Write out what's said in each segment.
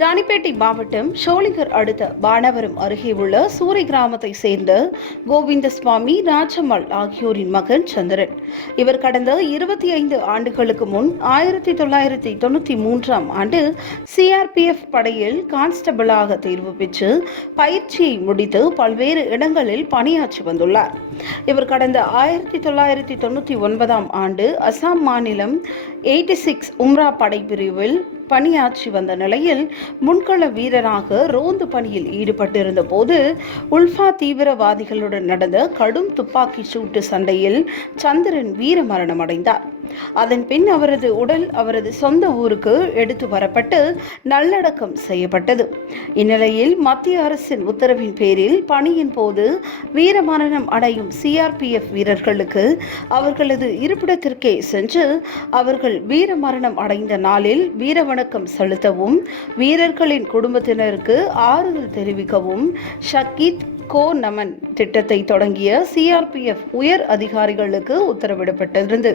ராணிப்பேட்டை மாவட்டம் ஷோலிங்கர் அடுத்த பானவரம் அருகே உள்ள சூரை கிராமத்தை சேர்ந்த கோவிந்தசுவாமி ராஜம்மாள் ஆகியோரின் மகன் சந்திரன். இவர் கடந்த இருபத்தி ஐந்து ஆண்டுகளுக்கு முன் ஆயிரத்தி தொள்ளாயிரத்தி தொண்ணூற்றி மூன்றாம் ஆண்டு சிஆர்பிஎஃப் படையில் கான்ஸ்டபிளாக தேர்வு பெற்று பயிற்சியை முடித்து பல்வேறு இடங்களில் பணியாற்றி வந்துள்ளார். இவர் கடந்த ஆயிரத்தி தொள்ளாயிரத்தி தொண்ணூற்றி ஒன்பதாம் ஆண்டு அசாம் மாநிலம் எயிட்டி சிக்ஸ் உம்ரா படைப்பிரிவில் பணியாற்றி வந்த நிலையில் முன்கள வீரராக ரோந்து பணியில் ஈடுபட்டிருந்த போது உல்ஃபா தீவிரவாதிகளுடன் நடந்த கடும் துப்பாக்கி சூட்டு சண்டையில் சந்திரன் வீரமரணம் அடைந்தார் அதன் பின் அவரது உடல் அவரது சொந்த ஊருக்கு எடுத்து வரப்பட்டு நல்லடக்கம் செய்யப்பட்டது. இந்நிலையில் மத்திய அரசின் உத்தரவின் பேரில் பணியின் போது வீரமரணம் அடையும் சிஆர்பிஎஃப் வீரர்களுக்கு அவர்களது இருப்பிடத்திற்கே சென்று அவர்கள் வீரமரணம் அடைந்த நாளில் வீரவணக்கம் செலுத்தவும் வீரர்களின் குடும்பத்தினருக்கு ஆறுதல் தெரிவிக்கவும் ஷக்கீத் கோ நமன் திட்டத்தை தொடங்கிய சிஆர்பிஎஃப் உயர் அதிகாரிகளுக்கு உத்தரவிடப்பட்டிருந்தது.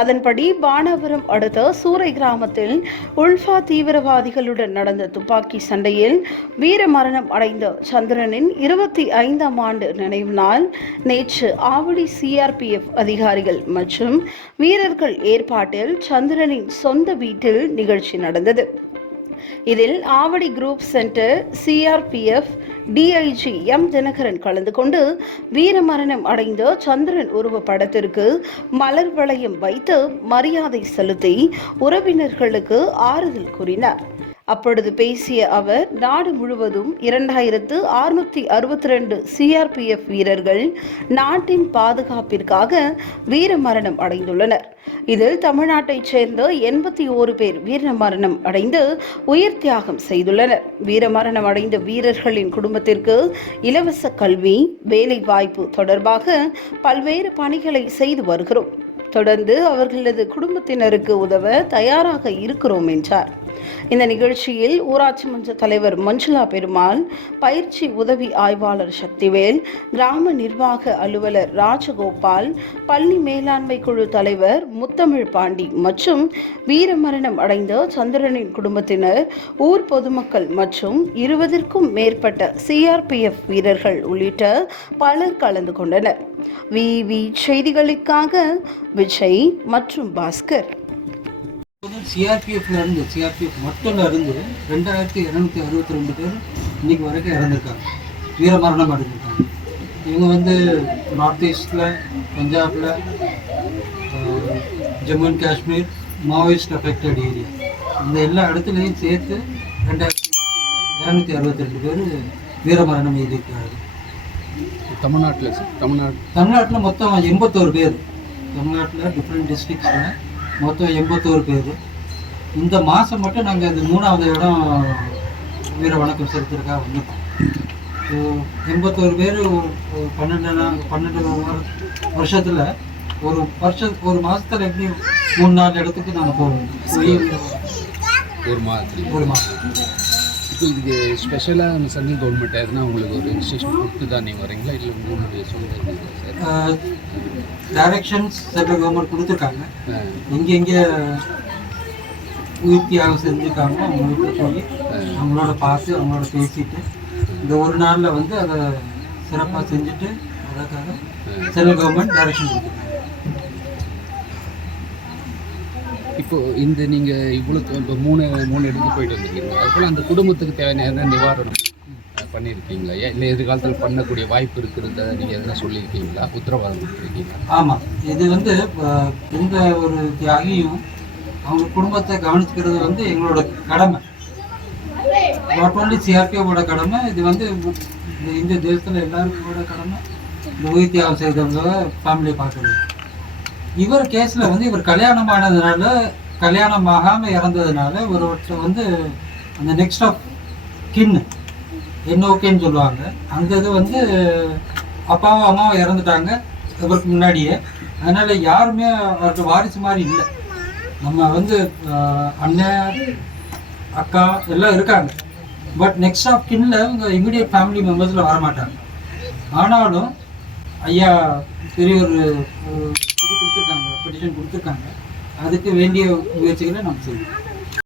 அதன்படி பானாபுரம் அடுத்த சூறை கிராமத்தில் உல்ஃபா தீவிரவாதிகளுடன் நடந்த துப்பாக்கி சண்டையில் வீரமரணம் அடைந்த சந்திரனின் இருபத்தி ஐந்தாம் ஆண்டு நினைவு நாள் நேற்று ஆவடி சிஆர்பிஎஃப் அதிகாரிகள் மற்றும் வீரர்கள் ஏற்பாட்டில் சந்திரனின் சொந்த வீட்டில் நிகழ்ச்சி நடந்தது. இதில் Avadi group centre CRPF DIG M Dinakaran கலந்து கொண்டு வீரமரணம் அடைந்த சந்திரன் உருவ படத்திற்கு மலர் வளையம் வைத்து மரியாதை செலுத்தி உறவினர்களுக்கு ஆறுதல் கூறினார். அப்பொழுது பேசிய அவர் நாடு முழுவதும் இரண்டாயிரத்து அறுநூற்றி அறுபத்தி ரெண்டு சிஆர்பிஎஃப் வீரர்கள் நாட்டின் பாதுகாப்பிற்காக வீரமரணம் அடைந்துள்ளனர். இதில் தமிழ்நாட்டைச் சேர்ந்த எண்பத்தி ஓரு பேர் வீரமரணம் அடைந்து உயிர் தியாகம் செய்துள்ளனர். வீரமரணம் அடைந்த வீரர்களின் குடும்பத்திற்கு இலவச கல்வி வேலை வாய்ப்பு தொடர்பாக பல்வேறு பணிகளை செய்து வருகிறோம். தொடர்ந்து அவர்களது குடும்பத்தினருக்கு உதவ தயாராக இருக்கிறோம் என்றார். இந்த நிகழ்ச்சியில் ஊராட்சி மன்ற தலைவர் மஞ்சுளா பெருமாள் பயிற்சி உதவி ஆய்வாளர் சக்திவேல் கிராம நிர்வாக அலுவலர் ராஜகோபால் பள்ளி மேலாண்மை குழு தலைவர் முத்தமிழ் பாண்டி மற்றும் வீரமரணம் அடைந்த சந்திரனின் குடும்பத்தினர் ஊர் பொதுமக்கள் மற்றும் இருபதிற்கும் மேற்பட்ட சிஆர்பிஎஃப் வீரர்கள் உள்ளிட்ட பலர் கலந்து கொண்டனர். விவி செய்திகளுக்காக விஜய் மற்றும் பாஸ்கர். சிஆர்பிஎஃப்ல இருந்து சிஆர்பிஎஃப் மட்டும்ல இருந்து ரெண்டாயிரத்தி இரநூத்தி அறுபத்தி ரெண்டு பேர் இன்னைக்கு வரைக்கும் இறந்துருக்காங்க. வீரமரணம் அடைஞ்சிருக்காங்க. இவங்க வந்து நார்த் ஈஸ்டில் பஞ்சாபில் Jammu and Kashmir Maoist affected area இந்த எல்லா இடத்துலையும் சேர்த்து ரெண்டாயிரத்தி இரநூத்தி அறுபத்தி ரெண்டு பேர் வீரமரணம் எழுதியிருக்காங்க தமிழ்நாட்டில் சார் தமிழ்நாடு. தமிழ்நாட்டில் மொத்தம் எண்பத்தோரு பேர். தமிழ்நாட்டில் டிஃப்ரெண்ட் டிஸ்ட்ரிக்ஸில் மொத்தம் எண்பத்தோரு பேர். இந்த மாதம் மட்டும் நாங்கள் அது மூணாவது இடம் வீர வணக்கம் செலுத்துறதுக்காக வந்திருக்கோம். ஸோ எண்பத்தோரு பேர் பன்னெண்டு பன்னெண்டு வரு- வருஷத்தில் ஒரு வருஷம் ஒரு மாதத்தில் எப்படி மூணு நாலு இடத்துக்கு நாங்கள் போவோம்? ஒரு மாதத்துலேயும் ஒரு மாதம். இப்போ இதுக்கு ஸ்பெஷலாக நம்ம சென்ட்ரல் கவர்மெண்ட் எதுனா உங்களுக்கு ஒரு இன்ஸ்டியூஷன் கொடுத்து தான் நீங்கள் வரீங்களா? இல்லை உங்களுடைய சார்? டைரக்ஷன்ஸ் சென்ட்ரல் கவர்மெண்ட் கொடுத்துருக்காங்க. ஆ, எங்கெங்கே உயிர்த்தியாகம் செஞ்சுருக்காங்களோ அவங்களுக்கு போய் அவங்களோட பார்த்து அவங்களோட பேசிட்டு இந்த ஒரு நாளில் வந்து அதை சிறப்பாக செஞ்சுட்டு அதற்காக சென்ட்ரல் கவர்மெண்ட் டைரக்ஷன் கொடுத்துருக்காங்க. இப்போது இந்த நீங்கள் இவ்வளோ இப்போ மூணு மூணு இடத்துக்கு போயிட்டு வந்திருக்கீங்க. அதுபோல் அந்த குடும்பத்துக்கு தேவையான எதனா நிவாரணம் பண்ணியிருக்கீங்களா ஏன் இல்லை எதிர்காலத்தில் பண்ணக்கூடிய வாய்ப்பு இருக்கிறத நீங்கள் எதனா சொல்லியிருக்கீங்களா? உத்தரவாதம் கொடுத்துருக்கீங்களா? ஆமாம் இது வந்து எந்த ஒரு தியாகியும் அவங்க குடும்பத்தை கவனிச்சுக்கிறது வந்து எங்களோட கடமை. நாட் ஓன்லி சிஆர்பிஓட கடமை இது வந்து இந்த இந்திய தேசத்தில் எல்லாருக்கோட கடமை. இந்த உயிர் தியாகம் செய்தவங்க ஃபேமிலியை பார்க்குறது. இவர் கேஸில் வந்து இவர் கல்யாணம் ஆனதுனால கல்யாணம் ஆகாமல் இறந்ததுனால ஒருவர்கிட்ட வந்து அந்த நெக்ஸ்ட் ஆஃப் கின் ஓகேன்னு சொல்லுவாங்க. அந்த இது வந்து அப்பாவும் அம்மாவும் இறந்துட்டாங்க இவருக்கு முன்னாடியே. அதனால் யாருமே அவருக்கு வாரிசு மாதிரி இல்லை. நம்ம வந்து அண்ணன் அக்கா எல்லாம் இருக்காங்க. பட் நெக்ஸ்ட் ஆஃப் கின்ல இவங்க இமிடியட் ஃபேமிலி மெம்பர்ஸில் வரமாட்டாங்க. ஆனாலும் ஐயா பெரிய ஒரு இது கொடுத்துருக்காங்க பெட்டிஷன் கொடுத்துருக்காங்க. அதுக்கு வேண்டிய முயற்சிகளை நம்ம செய்வோம்.